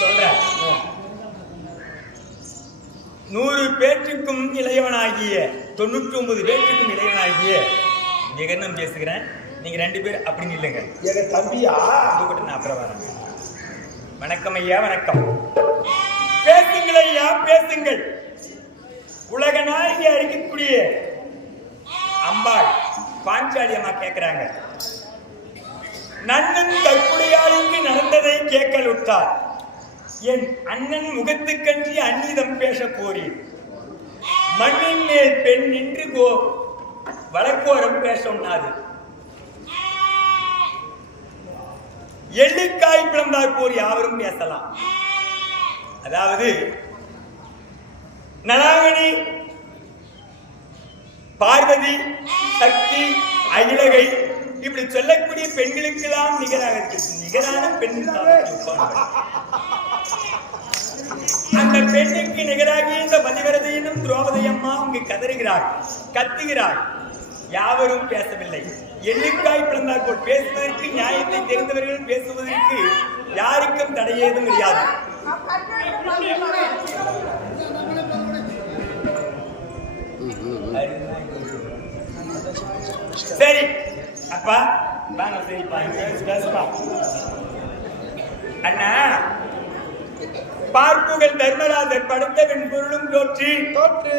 சொல்றேன் நூறு பேற்றுக்கும் இளையவனாகிய தொண்ணூற்றி ஒன்பது பேற்றுக்கும் இளையவனாகிய ஜெகன்னம் பேசுகிறேன் நீங்க ரெண்டு பேர் அப்படி நில்லுங்க. எங்க தம்பியா? உங்ககிட்ட நான் அப்புறம் வரேன். வணக்கம் ஐயா வணக்கம். பேசுங்கள் ஐயா பேசுங்கள். உலக நாயகி அறிக்கக்கூடிய அம்பாள் பாஞ்சாலி அம்மா கேட்கிறாங்க நன்னன் கைப்புடையாளுக்கு நடந்ததை கேட்கலுட்டார் என் அண்ணன் முகத்துக்கன்றி அந்நிதம் பேச போறீர். மண்ணின் மேல் பெண் நின்று கோ வழக்கோரம் பேச சொன்னாரு எள்ளுக்காய் பிளந்தார் போர் யாவரும் பேசலாம். அதாவது நலாவணி பார்வதி சக்தி அகிலகை இப்படி சொல்லக்கூடிய பெண்களுக்கெல்லாம் நிகராக இருக்கு. நிகரான பெண் அந்த பெண்ணுக்கு நிகராகி இந்த பதிவரதையினும் திரௌபதி அம்மா அங்கு கதறுகிறாள் கத்துகிறாள். யாவரும் பேசவில்லை. எள்ளிக்காய் பிறந்தால் போல் பேசுவதற்கு நியாயத்தை தெரிந்தவர்கள் பேசுவதற்கு யாருக்கும் தடையேதும் கிடையாது. சரி. அப்பா வாங்க சரிப்பா பேசு, பேசுப்பா அண்ணா பார்ப்புகள் தர்மராஜர் படுத்த வெண்பொருளும் தோற்றி தோற்று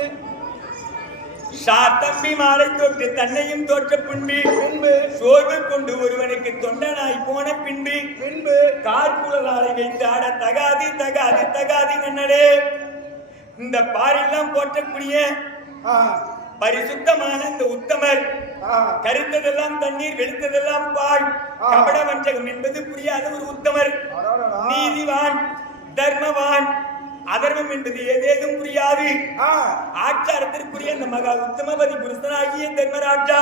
சாத்தம்பி மாலை தொட்டு தன்னையும் தோற்ற பின்பு பின்பு சோர்வு கொண்டு ஒருவனுக்கு தொண்டனாய் போன பின்பு பின்பு கார்குழலாலை வைத்து ஆட தகாதி தகாதி தகாதி கண்ணடே இந்த பாரெல்லாம் போற்றக்கூடிய பரிசுத்தமான இந்த உத்தமர் கருத்ததெல்லாம் தண்ணீர் வெளுத்ததெல்லாம் பால். கபட வஞ்சகம் என்பது புரியாத ஒரு உத்தமர். நீதிவான் தர்மவான். அதர்மம் என்பது ஏதேதும் புரியாது. ஆச்சாரத்திற்குரிய அந்த மகா உத்தமபதி புருஷனாகிய தர்மராஜா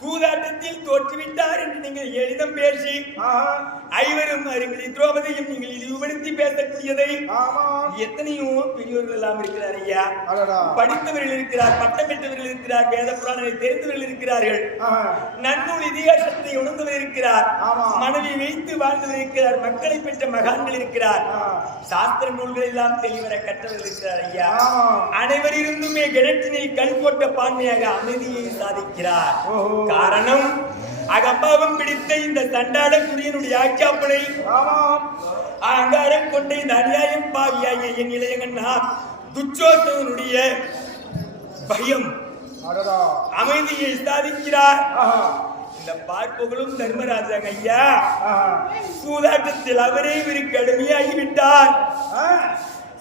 சூதாட்டத்தில் தோற்றுவிட்டார் என்று நீங்கள் எளிதம் பேசி. ஐவரும் அருகிலி திரௌபதியும் நீங்கள் இழிவுபடுத்தி பேசக்கூடியதை. எத்தனையோ பெரியோர்கள் எல்லாம் இருக்கிறார் ஐயா. படித்தவர்கள் இருக்கிறார் பட்டம் பெற்றவர்கள் இருக்கிறார் வேத புராணங்களை தெரிந்தவர்கள் இருக்கிறார்கள் நன்னூல் இதிகாசத்தை உணர்ந்தவர் இருக்கிறார். மனைவி வைத்து வாழ்ந்தவர் இருக்கிறார் மக்களை பெற்ற மகான்கள் இருக்கிறார் சாஸ்திர நூல்கள் எல்லாம் தெளிவர கற்றவர்கள் இருக்கிறார் ஐயா. அனைவரிருந்துமே கிணற்றினில் கல் போட்ட பான்மையாக அமைதியை சாதிக்கிறார். காரணம் அகம்பாவம் பிடித்த இந்த தண்டாட குரியனுடைய ஆட்சாப்பனை ஆமா. அகங்காரம் கொண்ட இந்த அநியாயம் பாவியாகிய என் இளையங்கண்ணா துச்சோசனுடைய பயம். அமைதியை சாதிக்கிறார் இந்த பார்ப்புகளும் தர்மராஜாங்க ஐயா. சூதாட்டத்தில் அவரே இவருக்கு அடிமையாகிவிட்டார் ஆ,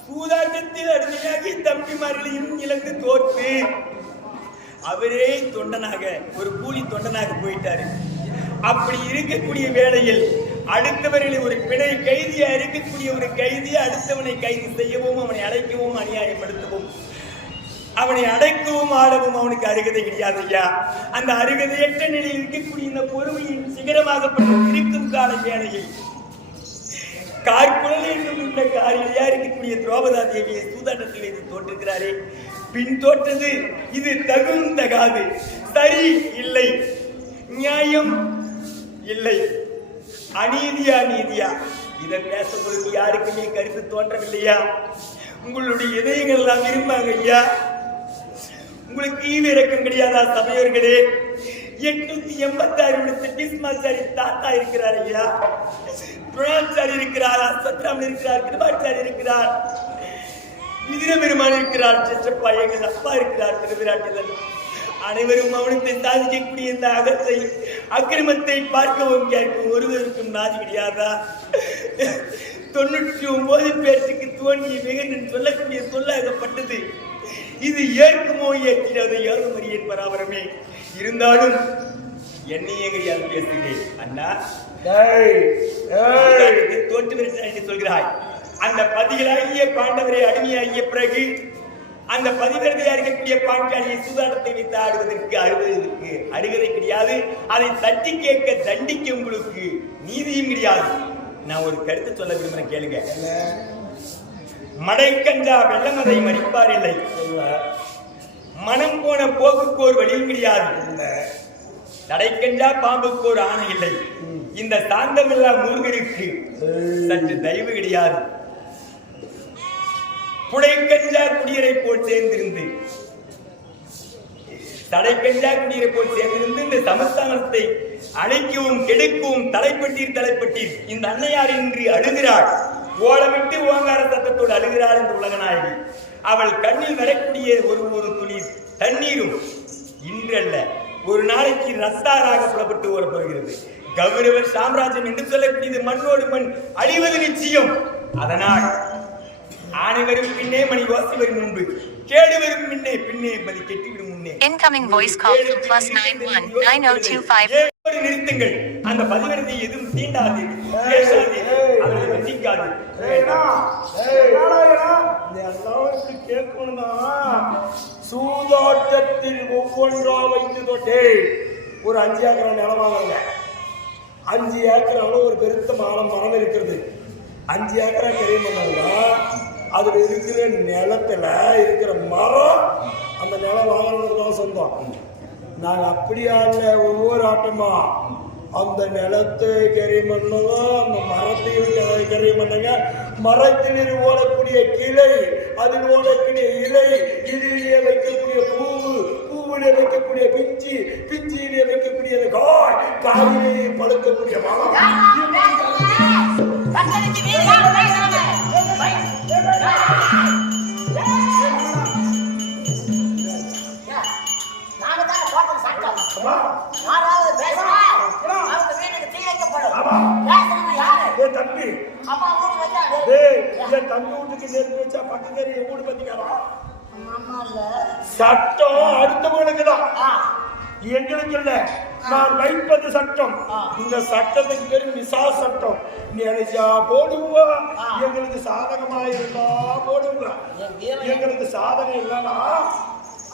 சூதாட்டத்தில் அடிமையாகி தம்பிமார்களையும் இழந்து தோற்று அவரே தொண்டனாக ஒரு கூலி தொண்டனாக போயிட்டாரு. அப்படி இருக்கக்கூடிய வேளையில் அடுத்தவர்களை ஒரு பிணை கைதியா இருக்கக்கூடிய ஒரு கைதியை அடுத்தவனை கைது செய்யவும் அவனை அடைக்கவும் அநியாயப்படுத்தவும் அவனை அடைக்கவும் ஆளவும் அவனுக்கு அருகதை கிடையாது ஐயா அந்த அருகதையற்ற நிலையில் இருக்கக்கூடிய இந்த பொறுமையின் சிகரமாகப்பட்ட இருக்கும் கால வேளையில் கார்குழல் என்னும் இந்த காரிலையா இருக்கக்கூடிய திரௌபதா தேவியை சூதாட்டத்தில் இருந்து தோற்றுகிறாரே? பின் தோற்றது இது தகுந்த காது சரி இல்லை. நியாயம் இல்லை. அநீதியா நீதியா? இதை பேச உங்களுக்கு யாருக்குமே கருத்து தோன்றவில்லையா? உங்களுடைய இதயங்கள் எல்லாம் விரும்பாங்க ஐயா. உங்களுக்கு ஈவு இறக்கம் கிடையாதா சபையோர்களே? எட்நூத்தி எண்பத்தி ஆறு விடுத்த பீஸ்மாச்சாரி தாத்தா இருக்கிறார் ஐயா. துணாச்சாரி இருக்கிறார் அஸ்வத்ராமன் இருக்கிறார் கிருபாச்சாரி இருக்கிறார். விதிர பெருமான் இருக்கிறார் சிற்றப்பா எங்கள் அப்பா இருக்கிறார் திருவிராட்டில் அனைவரும் மௌனத்தை சாதிக்கக்கூடிய இந்த அகத்தை அக்கிரமத்தை பார்க்கவும் கேட்கவும் ஒருவருக்கும் நாதி கிடையாதா? தொண்ணூற்றி ஒன்பது பேருக்கு தோன்றிய மிகன் சொல்லக்கூடிய சொல்லாகப்பட்டது. இது ஏற்குமோ ஏற்கிறது யாரும் அறியேன் பராபரமே. இருந்தாலும் என்னையே கிடையாது பேசுகிறேன். அண்ணா. தோற்று சொல்கிறாய். அந்த பதிகளாகிய பாண்டவரை அடிமையாகிய பிறகு அந்த பதிவர்கள் இருக்கக்கூடிய பாஞ்சாலியை சூதாட்டத்தை வைத்து ஆடுவதற்கு அறுவதற்கு அருகதை கிடையாது. அதை தட்டி கேட்க தண்டிக்க உங்களுக்கு நீதியும் கிடையாது. நான் ஒரு கருத்து சொல்ல விரும்புகிறேன் கேளுங்க. மடைக்கஞ்சா வெள்ளமதை மறிப்பார் இல்லை. மனம் போன போக்குக்கு ஒரு வழியும் கிடையாது. தடைக்கஞ்சா பாம்புக்கு ஒரு ஆணை இல்லை. இந்த சாந்தமில்லா முருகருக்கு சற்று தயவு கிடையாது. புடைக்கஞ்சா குடியரை போல் சேர்ந்திருந்து. தடைக்கஞ்சா குடியரை போல் சேர்ந்திருந்து இந்த சமஸ்தானத்தை அணைக்கவும் கெடுக்கவும் தலைப்பட்டீர் தலைப்பட்டீர் இந்த அன்னையார் இன்று அழுகிறாள். ஓலமிட்டு ஓங்கார சத்தத்தோடு அழுகிறாள் இந்த உலகநாயகி அவள் கண்ணில் வரக்கூடிய ஒரு ஒரு துளி தண்ணீரும் இன்றல்ல ஒரு நாளைக்கு ரத்தாராக புலப்பட்டு ஓரப்படுகிறது கௌரவர் சாம்ராஜ்யம் என்று சொல்லக்கூடியது மண்ணோடு மண் அழிவது நிச்சயம். அதனால் ஆணை வரும் பின்னே மணி ஓசி வரும் முன்பு. கேடு வரும் பின்னே பின்னே மதி கெட்டுவிடும் முன்னே. Call from plus nine one nine oh two five. ஏழோடு நிறுத்துங்கள். அந்த பதிவிரதை எதுவும் தீண்டாது. பேசாது. இப்படி கேட்கணும்னா, சூதாட்டத்தில் ஒவ்வொன்றா வைத்து தொட்டே ஒரு அஞ்சு ஏக்கர் நிலம் வாங்குறாங்க அஞ்சு ஏக்கர் ஒரு பெருத்த மரம் மரம் இருக்கிறது அஞ்சு ஏக்கரா கரிய பண்ணாங்கன்னா அதில் இருக்கிற நிலத்துல இருக்கிற மரம் அந்த நிலம் வாங்கினது தான் சொந்தம். நாங்க அப்படியா இல்லை ஒவ்வொரு ஆட்டமா அந்த நிலத்தை கறி பண்ணதோ அந்த மரத்தையும் கறி பண்ணுங்க மரத்தில் ஓடக்கூடிய கிளை அதில் ஓடக்கூடிய இலை இலையிலே வைக்கக்கூடிய பூவு பூவிலே வைக்கக்கூடிய பிஞ்சி பிஞ்சியிலே வைக்கக்கூடிய காய் காயிலே பழுக்கக்கூடிய மரம் சட்டம் அடுத்தவங்களுக்கு தான். எங்களுக்கு இல்ல. நான் வைப்பது சட்டம். இந்த சட்டத்துக்கு பேரு விசா சட்டம். நினைச்சா போடுவா எங்களுக்கு சாதகமா இருந்தா போடுவா எங்களுக்கு சாதகம் இல்லைன்னா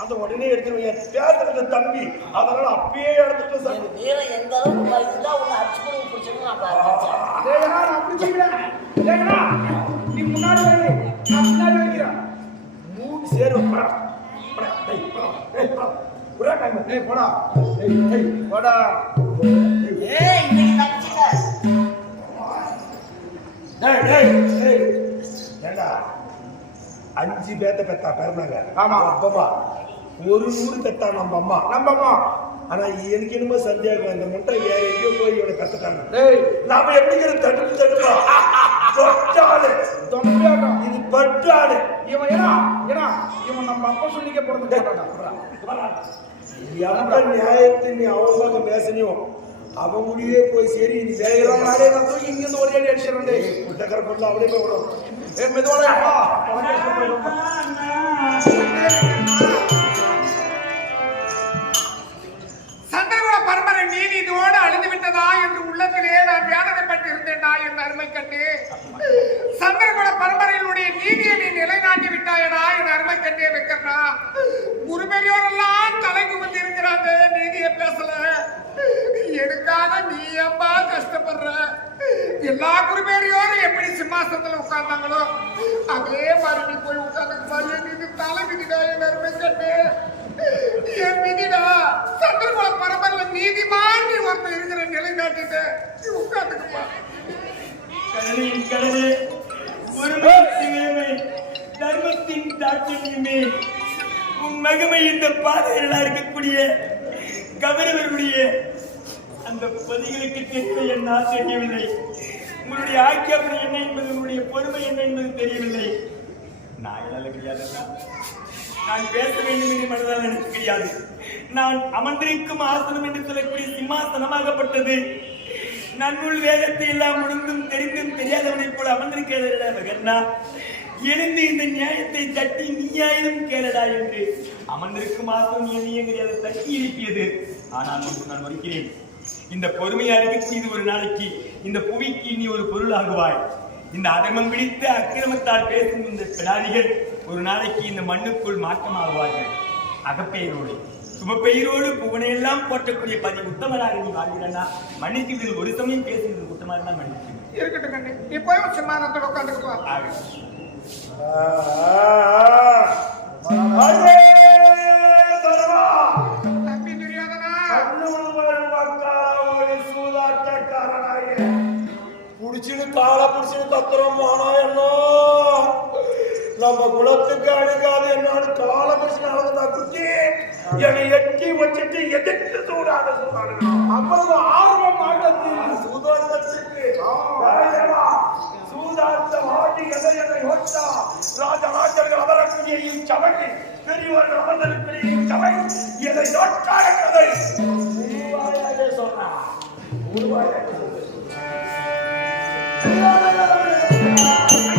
அந்த உடனே எடுத்துருவீங்க பேசுறது தம்பி. அதனால அப்பயே எடுத்துட்டு சார் ஏய்டா, நான் அப்படி செய்யல. ஏய்டா, நீ முன்னாடி வை, நான் பின்னாடி வைக்கிறேன். மூணு சேரு போடா டேய் போடா. டேய் போடா. டேய் டேய் டேய் டேய். ஏண்டா? அஞ்சு பேத்த பெத்தா பிறந்தாங்க ஆமா. அப்பமா ஒரு நூறு பெத்தா நம்ம அம்மா. நம்ம அம்மா. ஆனா எனக்கு என்னமோ சந்தேகம். இந்த முட்டை வேற எங்கேயோ போய் இவனை கத்துட்டாங்க. டேய், நாம எப்படிங்கிற தடுப்பு தடுப்பா. தொட்டாடு தொம்பியாட்டம். இது பட்டாடு இவன் ஏன்னா, ஏன்னா, இவன் நம்ம அப்பா சொல்லிக்க பிறந்து போட்டான்டா. எப்ப நியாயத்தை நீ அவன் முடியே போய் சரி நீ இவன் நிறைய நான் தூக்கி இங்கிருந்து ஒரே அடி அடிச்சிடுறேன் டேய். குட்டக்கரை பொருள் அவளே போய் விடும் மெதுவாடா. சந்திரகுல பரம்பரை நீதி இதோடு அழிந்து விட்டதா என்று உள்ளத்திலே நான் வியானப்பட்டு இருந்தேன்டா என் அருமை கண்டு சந்திரகுல பரம்பரையினுடைய நீதியை நீ நிலைநாட்டி நாயனா என் அருமை கண்டே வைக்கிறனா குரு எல்லாம் தலை குமிந்து இருக்கிறாங்க. நீதியை பேசல? எனக்காக நீ அம்மா கஷ்டப்படுற? எல்லா குருபெரியோரும் எப்படி சிம்மாசத்துல உட்கார்ந்தாங்களோ அதே மாதிரி நீ போய் உட்கார்ந்து பாரு. நீ தலை விதிடா என் அருமை கண்டு என் விதிடா சந்திரகுல பரம்பரில் நீதிமான் நீ ஒருத்தர் இருக்கிற நிலைநாட்டிட்ட. நீ உட்கார்ந்துக்குமா கடலின் கடலே தாட்சியமே உன் மகிமை இந்த பாதையில் இருக்கக்கூடிய கவரவருடைய அந்த பதிகளுக்கு தெரிய என்னால் தெரியவில்லை. உங்களுடைய ஆக்கியாபனை என்ன என்பது உங்களுடைய பொறுமை என்ன என்பது தெரியவில்லை. நான் என்னால கிடையாது நான் பேச வேண்டும் என்று மனதால் எனக்கு கிடையாது நான் அமர்ந்திருக்கும் ஆசனம் என்று சொல்லக்கூடிய சிம்மாசனமாகப்பட்டது. நன்னுள் வேதத்தை எல்லாம் முடிந்தும் தெரிந்தும் தெரியாதவனைப் போல அமர்ந்திருக்கிறதா மகர்னா எழுந்து இந்த நியாயத்தை தட்டி நீயாயிரம் கேளடா என்று அமர்ந்திருக்கும் ஆசனம் எதையங்கிறத தட்டி எழுப்பியது. ஆனால் ஒன்று நான் மறுக்கிறேன். இந்த பொறுமையா இருக்கக்கூடியது ஒரு நாளைக்கு இந்த புவிக்கு நீ ஒரு பொருளாகுவாய். இந்த அதமம் பிடித்த அக்கிரமத்தால் பேசும் இந்த பிடாரிகள் ஒரு நாளைக்கு இந்த மண்ணுக்குள் மாற்றமாகுவார்கள். அகப்பெயரோடு சுபப்பெயரோடு புவனையெல்லாம் போற்றக்கூடிய பதி உத்தமராக நீ வாழ்கிறனா இதில் ஒரு சமயம் பேசுகிறது குற்றமாக இருந்தால் மன்னித்து இருக்கட்டும் நீ போய் ஒரு சிம்மாசனத்தோட உட்காந்துக்குப்பா காலை ஆனா என்ன. நம்ம குலத்துக்கு அணுகாது என்னாலும் காலை புடிச்சு நடந்தா குட்டி என்னை எட்டி வச்சுட்டு எதிர்த்து சூடாத அப்புறம் ஆர்வம் மாட்டத்தில் சூதாட்டத்திற்கு ராஜா, சூதாட்டம் ஆடி எதை எதை ஓட்டா? ராஜராஜர்கள் அமரக்கூடிய இச்சபை பெரியவர்கள் அமர்ந்திருக்கிற இச்சபை எதை நோட்டாத கதை உருவாயாக சொன்னார் உருவாயாக அங்கே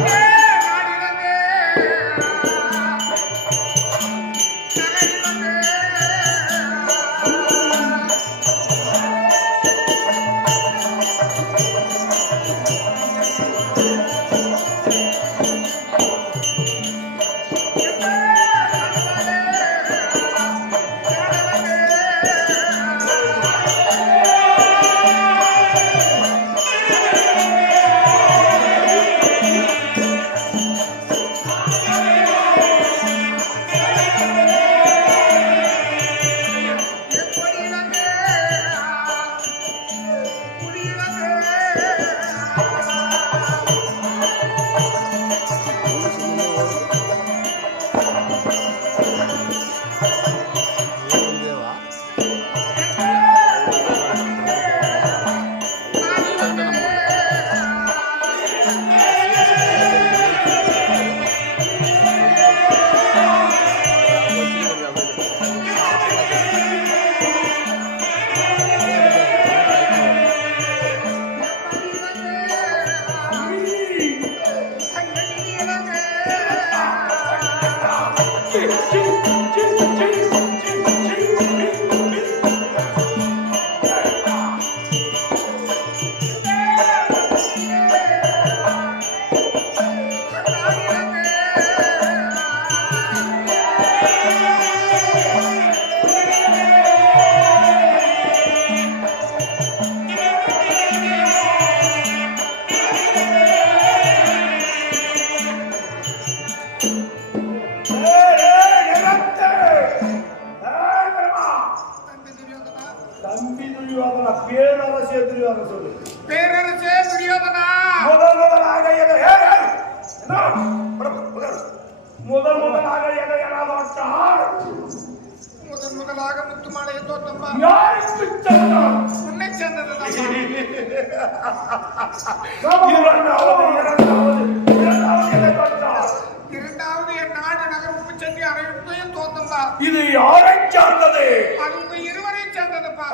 தோத்தம்பா இது யாரை சார்ந்தது? அது உங்க இருவரை சேர்ந்ததுப்பா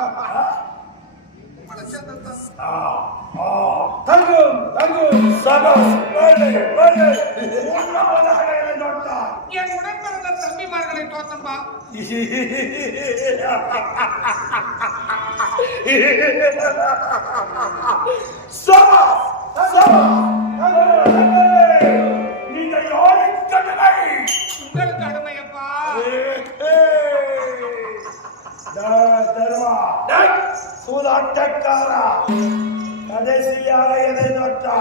தங்கும் தங்கும். வேலை வேலை மூன்றாவதாக எதை தொட்டால் என் உடன் பிறந்த தம்பிமார்களை தோத்தம்பா சபாஸ் சபாஸ் நீங்க யாரை கட்டளை தர்மா சூதாட்டக்காரா! கடைசியாக எதை நோட்டா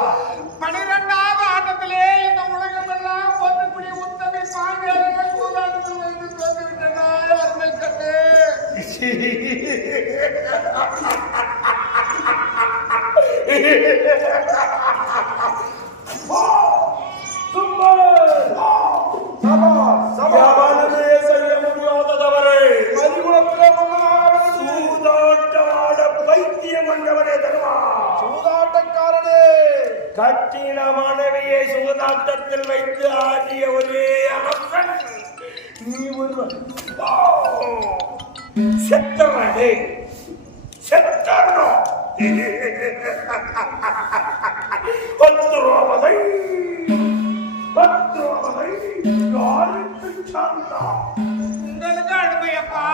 பனிரெண்டாவது ஆட்டத்திலே இந்த உலகம் எல்லாம் போற்றக்கூடிய உத்தமி பாண்டியர்கள் சூதாட்டத்தில் வந்து தோத்து விட்டனர் அருமை கண்டு எவனுமே கட்டின மனைவியை சூதாட்டத்தில் வைத்து ஆடிய ஒரே அரசன் நீ ஒருவன் செத்தவனே செத்தனும் பத்து ரூபாவை பத்து ரூபாவை யாருக்கு சார்ந்தான் உங்களுக்கு அருமையப்பா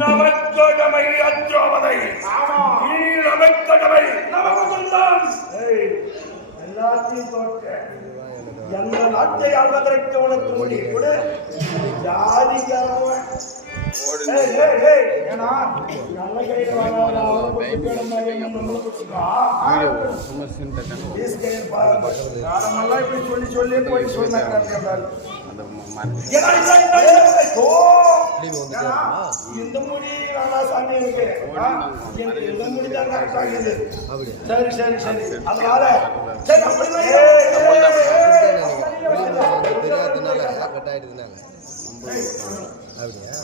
நமக்கடமை அற்றோவதை இனி நமக்கடமை நமக்குதான் எல்லாத்தையும் தோற்ற எந்த நாட்டை ஆள்வதற்கு உனக்கு மொழி கொடு இப்படி சொல்லி சொல்லி போய் சொன்னாங்க அந்த இந்த முடி சாமி எனக்கு இந்த முடி தான் கரெக்டா இருக்குது. சரி சரி சரி அதனால சரி தெரியாததுனால கட் ஆயிடுதுனால அப்படியா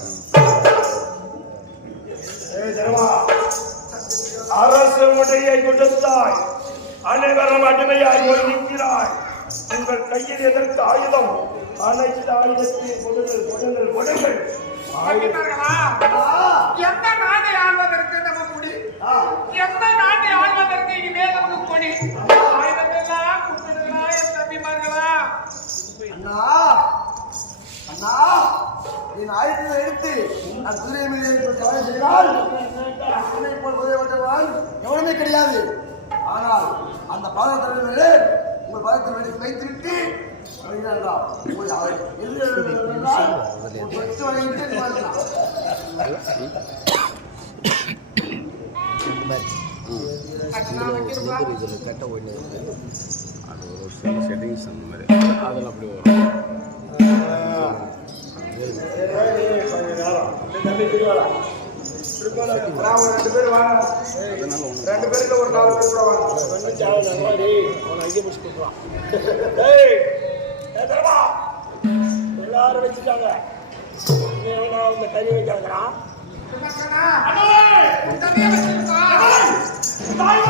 ஏய், ஜனமா, அரசு உடைய குற்றத்தாய் அனைவரும் அடிமையாய் போய் நிற்கிறாய் உங்கள் கையில் எதற்கு ஆயுதம் அனைத்து ஆயுதத்தையும் கொடுங்கள் கொடுங்கள் கொடுங்கள்? எந்த நாட்டை ஆள்வதற்கு நம்ம முடி எந்த நாட்டை ஆள்வதற்கு இனிமேல் நமக்கு கொடி ஆயுதமெல்லாம் கொடுத்துடுங்களா என் தம்பிமார்களா? அண்ணா அண்ணா என் ஆயுதத்தை எடுத்து நான் குதிரை மீது கவலை செய்தால் குதிரை ஓட்டுவான். எவனுமே கிடையாது. ஆனால் அந்த பாதத்தில் மேலே உங்கள் பாதத்தில் மேலே வைத்துவிட்டு கட்ட ஒன்று அது ஒரு சில செட்டிங்ஸ் அந்த மாதிரி அதில் அப்படி வரும் ரெண்டு பேருக்கு ஒரு நாலு பேர் கூட வாங்க ஐயா முடிச்சு கொடுப்பான் தரமா? எல்லாரும் வச்சுட்டாங்க. இந்த கறி வைக்கிறான்? தாய்